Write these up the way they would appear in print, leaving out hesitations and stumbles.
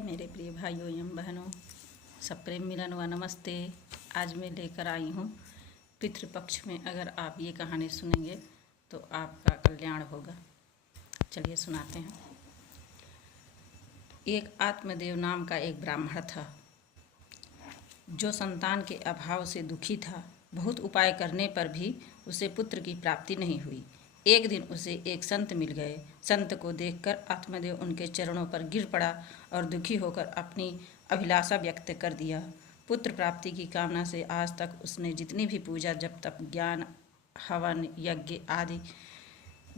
मेरे प्रिय भाइयों एवं बहनों, सब प्रेम मिलन व नमस्ते। आज मैं लेकर आई हूँ पितृपक्ष में अगर आप ये कहानी सुनेंगे तो आपका कल्याण होगा। चलिए सुनाते हैं। एक आत्मदेव नाम का एक ब्राह्मण था जो संतान के अभाव से दुखी था। बहुत उपाय करने पर भी उसे पुत्र की प्राप्ति नहीं हुई। एक दिन उसे एक संत मिल गए। संत को देखकर आत्मदेव उनके चरणों पर गिर पड़ा और दुखी होकर अपनी अभिलाषा व्यक्त कर दिया। पुत्र प्राप्ति की कामना से आज तक उसने जितनी भी पूजा जब तप ज्ञान हवन यज्ञ आदि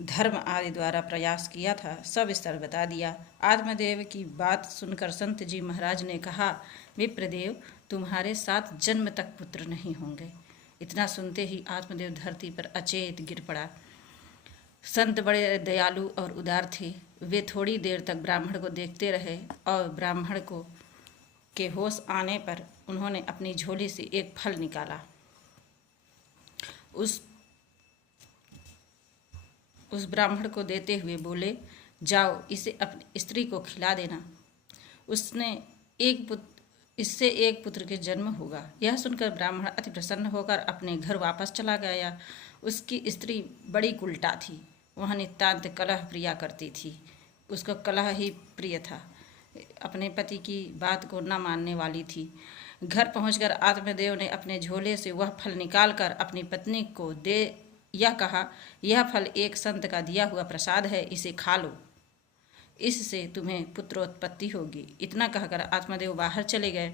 धर्म आदि द्वारा प्रयास किया था, सब स्तर बता दिया। आत्मदेव की बात सुनकर संत जी महाराज ने कहा, विप्रदेव, तुम्हारे 7 जन्म तक पुत्र नहीं होंगे। इतना सुनते ही आत्मदेव धरती पर अचेत गिर पड़ा। संत बड़े दयालु और उदार थे। वे थोड़ी देर तक ब्राह्मण को देखते रहे और ब्राह्मण को के होश आने पर उन्होंने अपनी झोली से एक फल निकाला। उस ब्राह्मण को देते हुए बोले, जाओ इसे अपनी स्त्री को खिला देना। इससे एक पुत्र के जन्म होगा। यह सुनकर ब्राह्मण अति प्रसन्न होकर अपने घर वापस चला गया। उसकी स्त्री बड़ी उल्टा थी। वह नितांत कलह प्रिया करती थी। उसको कलह ही प्रिय था। अपने पति की बात को न मानने वाली थी। घर पहुंचकर आत्मदेव ने अपने झोले से वह फल निकालकर अपनी पत्नी को दे यह कहा, यह फल एक संत का दिया हुआ प्रसाद है, इसे खा लो, इससे तुम्हें पुत्रोत्पत्ति होगी। इतना कहकर आत्मदेव बाहर चले गए।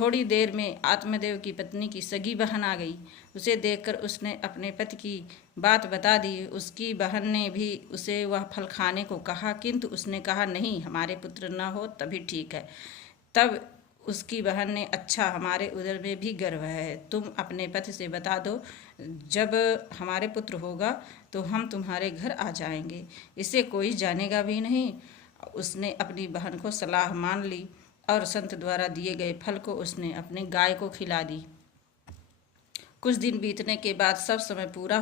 थोड़ी देर में आत्मदेव की पत्नी की सगी बहन आ गई। उसे देखकर उसने अपने पति की बात बता दी। उसकी बहन ने भी उसे वह फल खाने को कहा, किंतु उसने कहा, नहीं, हमारे पुत्र न हो तभी ठीक है। तब उसकी बहन ने, अच्छा, हमारे उदर में भी गर्भ है, तुम अपने पति से बता दो, जब हमारे पुत्र होगा तो हम तुम्हारे घर आ जाएंगे, इसे कोई जानेगा भी नहीं। उसने अपनी बहन को सलाह मान ली और संत द्वारा दिए गए फल को उसने अपने गाय को खिला दी। कुछ दिन बीतने के बाद सब समय पूरा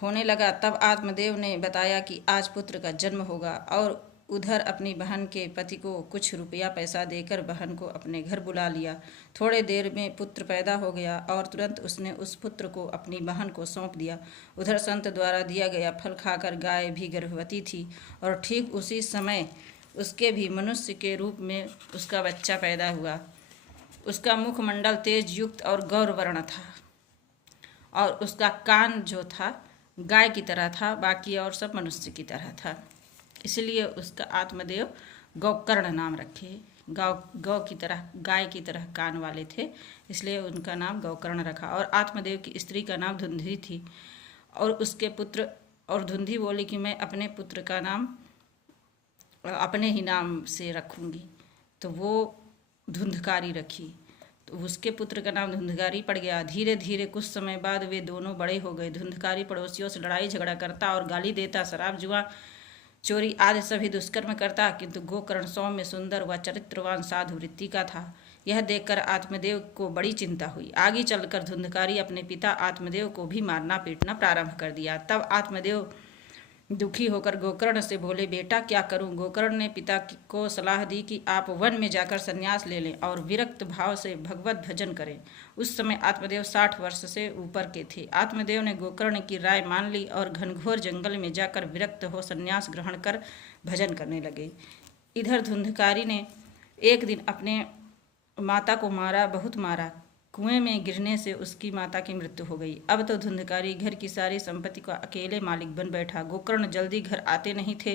होने लगा। तब आत्मदेव ने बताया कि आज पुत्र का जन्म होगा और उधर अपनी बहन के पति को कुछ रुपया पैसा देकर बहन को अपने घर बुला लिया। थोड़े देर में पुत्र पैदा हो गया और तुरंत उसने उस पुत्र को अपनी बहन को सौंप दिया। उधर संत द्वारा दिया गया फल खाकर गाय भी गर्भवती थी और ठीक उसी समय उसके भी मनुष्य के रूप में उसका बच्चा पैदा हुआ। उसका मुखमंडल तेज युक्त और गौर वर्ण था और उसका कान जो था गाय की तरह था, बाकी और सब मनुष्य की तरह था। इसलिए उसका आत्मदेव गौकर्ण नाम रखे। गौ की तरह, गाय की तरह कान वाले थे, इसलिए उनका नाम गौकर्ण रखा। और आत्मदेव की स्त्री का नाम धुंधी थी और उसके पुत्र, और धुंधी बोली कि मैं अपने पुत्र का नाम अपने ही नाम से रखूँगी, तो वो धुंधकारी रखी। तो उसके पुत्र का नाम धुंधकारी पड़ गया। धीरे धीरे कुछ समय बाद वे दोनों बड़े हो गए। धुंधकारी पड़ोसियों से लड़ाई झगड़ा करता और गाली देता, शराब जुआ चोरी आदि सभी दुष्कर्म करता, किंतु गोकर्ण सौम्य सुंदर व चरित्रवान साधु वृत्ति का था। यह देखकर आत्मदेव को बड़ी चिंता हुई। आगे चलकर धुंधकारी अपने पिता आत्मदेव को भी मारना पीटना प्रारंभ कर दिया। तब आत्मदेव दुखी होकर गोकर्ण से बोले, बेटा क्या करूं? गोकर्ण ने पिता को सलाह दी कि आप वन में जाकर संन्यास ले लें और विरक्त भाव से भगवत भजन करें। उस समय आत्मदेव 60 वर्ष से ऊपर के थे। आत्मदेव ने गोकर्ण की राय मान ली और घनघोर जंगल में जाकर विरक्त हो संन्यास ग्रहण कर भजन करने लगे। इधर धुंधकारी ने एक दिन अपने माता को मारा, बहुत मारा। कुएं में गिरने से उसकी माता की मृत्यु हो गई। अब तो धुंधकारी घर की सारी संपत्ति का अकेले मालिक बन बैठा। गोकर्ण जल्दी घर आते नहीं थे।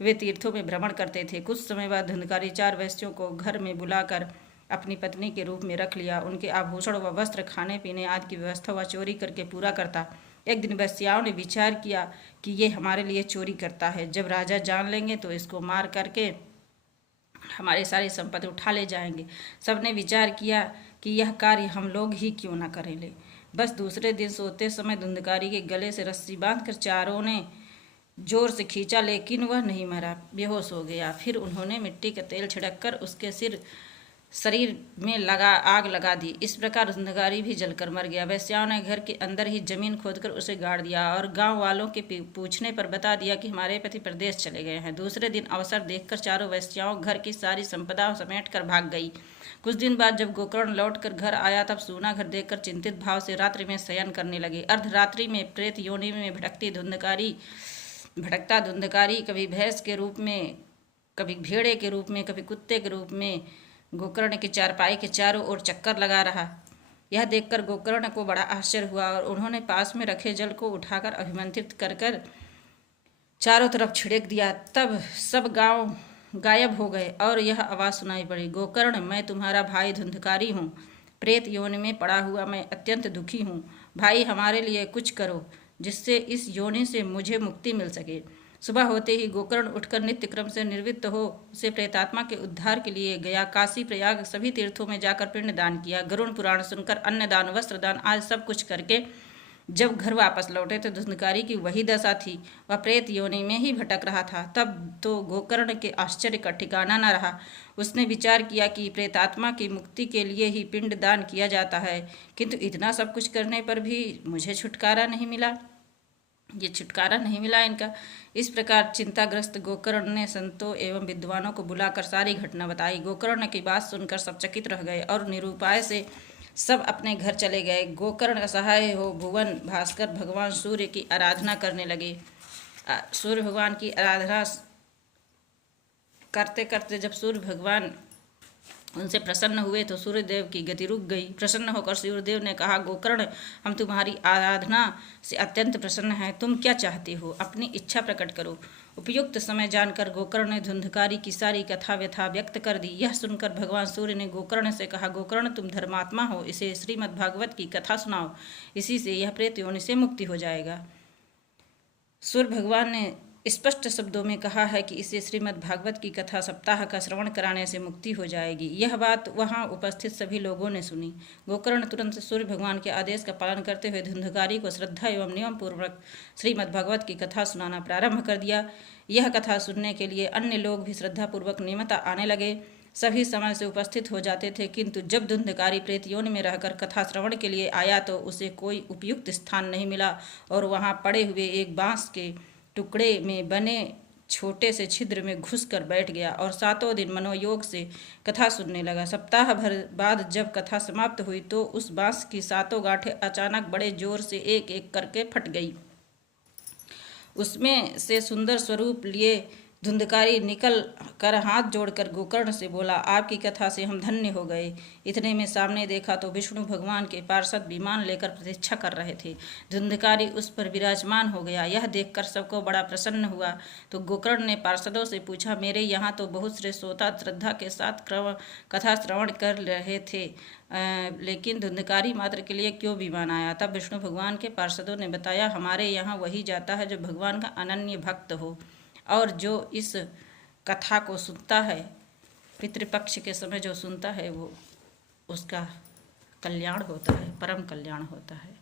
वे तीर्थों में भ्रमण करते थे। कुछ समय बाद धुंधकारी 4 वैश्यों को घर में बुलाकर अपनी पत्नी के रूप में रख लिया। उनके आभूषण व वस्त्र, खाने पीने आदि की व्यवस्था व चोरी करके पूरा करता। एक दिन वैश्याओं ने विचार किया कि ये हमारे लिए चोरी करता है। जब राजा जान लेंगे तो इसको मार करके हमारी सारी संपत्ति उठा ले जाएंगे। सबने विचार किया कि यह कार्य हम लोग ही क्यों न करें ले। बस दूसरे दिन सोते समय धुंधकारी के गले से रस्सी बांधकर चारों ने जोर से खींचा, लेकिन वह नहीं मरा, बेहोश हो गया। फिर उन्होंने मिट्टी का तेल छिड़ककर उसके सिर शरीर में आग लगा दी। इस प्रकार धुंधकारी भी जलकर मर गया। वेश्याओं ने घर के अंदर ही जमीन खोदकर उसे गाड़ दिया और गांव वालों के पूछने पर बता दिया कि हमारे पति प्रदेश चले गए हैं। दूसरे दिन अवसर देखकर चारों वेश्याओं घर की सारी संपदा समेट कर भाग गई। कुछ दिन बाद जब गोकर्ण लौटकर घर आया तब सूना घर देखकर चिंतित भाव से रात्रि में शयन करने लगे। अर्धरात्रि में प्रेत योनि में भटकता धुंधकारी कभी भैंस के रूप में, कभी भेड़े के रूप में, कभी कुत्ते के रूप में गोकर्ण की चारपाई के चारों ओर चक्कर लगा रहा। यह देखकर गोकर्ण को बड़ा आश्चर्य हुआ और उन्होंने पास में रखे जल को उठाकर अभिमंत्रित कर कर चारों तरफ छिड़क दिया। तब सब गांव गायब हो गए और यह आवाज़ सुनाई पड़ी, गोकर्ण, मैं तुम्हारा भाई धुंधकारी हूँ। प्रेत योनि में पड़ा हुआ मैं अत्यंत दुखी हूँ। भाई, हमारे लिए कुछ करो जिससे इस योनि से मुझे मुक्ति मिल सके। सुबह होते ही गोकर्ण उठकर नित्य क्रम से निर्वृत्त हो उसे प्रेतात्मा के उद्धार के लिए गया। काशी, प्रयाग सभी तीर्थों में जाकर पिंड दान किया। गरुड़ पुराण सुनकर अन्न दान, वस्त्र दान आज सब कुछ करके जब घर वापस लौटे तो धुंधकारी की वही दशा थी। वह प्रेत योनि में ही भटक रहा था। तब तो गोकर्ण के आश्चर्य का ठिकाना न रहा। उसने विचार किया कि प्रेतात्मा की मुक्ति के लिए ही पिंड दान किया जाता है, किंतु इतना सब कुछ करने पर भी मुझे छुटकारा नहीं मिला। इनका। इस प्रकार चिंताग्रस्त गोकर्ण ने संतों एवं विद्वानों को बुलाकर सारी घटना बताई। गोकर्ण की बात सुनकर सब चकित रह गए और निरुपाय से सब अपने घर चले गए। गोकर्ण असहाय हो भुवन भास्कर भगवान सूर्य की आराधना करने लगे। सूर्य भगवान की आराधना करते करते जब सूर्य भगवान उनसे प्रसन्न हुए तो सूर्यदेव की गति रुक गई। प्रसन्न होकर सूर्यदेव ने कहा, गोकर्ण, हम तुम्हारी आराधना से अत्यंत प्रसन्न हैं। तुम क्या चाहते हो? अपनी इच्छा प्रकट करो। उपयुक्त समय जानकर गोकर्ण ने धुंधकारी की सारी कथा व्यथा व्यक्त कर दी। यह सुनकर भगवान सूर्य ने गोकर्ण से कहा, गोकर्ण, तुम धर्मात्मा हो, इसे श्रीमद् भागवत की कथा सुनाओ, इसी से यह प्रेत योनि से मुक्ति हो जाएगा। सूर्य भगवान ने स्पष्ट शब्दों में कहा है कि इसे श्रीमद् भागवत की कथा सप्ताह का श्रवण कराने से मुक्ति हो जाएगी। यह बात वहां उपस्थित सभी लोगों ने सुनी। गोकर्ण तुरंत सूर्य भगवान के आदेश का पालन करते हुए धुंधकारी को श्रद्धा एवं नियम पूर्वक श्रीमद् भागवत की कथा सुनाना प्रारंभ कर दिया। यह कथा सुनने के लिए अन्य लोग भी श्रद्धापूर्वक नियमित आने लगे। सभी समय से उपस्थित हो जाते थे, किंतु जब धुंधकारी प्रेत योनि में रहकर कथा श्रवण के लिए आया तो उसे कोई उपयुक्त स्थान नहीं मिला और वहां पड़े हुए एक बांस के टुकड़े में बने छोटे से छिद्र में घुसकर बैठ गया और 7 दिन मनोयोग से कथा सुनने लगा। सप्ताह भर बाद जब कथा समाप्त हुई तो उस बांस की 7 गांठें अचानक बड़े जोर से एक एक करके फट गई। उसमें से सुंदर स्वरूप लिए धुंधकारी निकल कर हाथ जोड़कर गोकर्ण से बोला, आपकी कथा से हम धन्य हो गए। इतने में सामने देखा तो विष्णु भगवान के पार्षद विमान लेकर प्रतीक्षा कर रहे थे। धुंधकारी उस पर विराजमान हो गया। यह देखकर सबको बड़ा प्रसन्न हुआ तो गोकर्ण ने पार्षदों से पूछा, मेरे यहाँ तो बहुत से श्रोता श्रद्धा के साथ कथा श्रवण कर रहे थे, लेकिन धुंधकारी मात्र के लिए क्यों विमान आया? तब विष्णु भगवान के पार्षदों ने बताया, हमारे यहाँ वही जाता है जो भगवान का अनन्य भक्त हो और जो इस कथा को सुनता है, पितृपक्ष के समय जो सुनता है वो उसका कल्याण होता है, परम कल्याण होता है।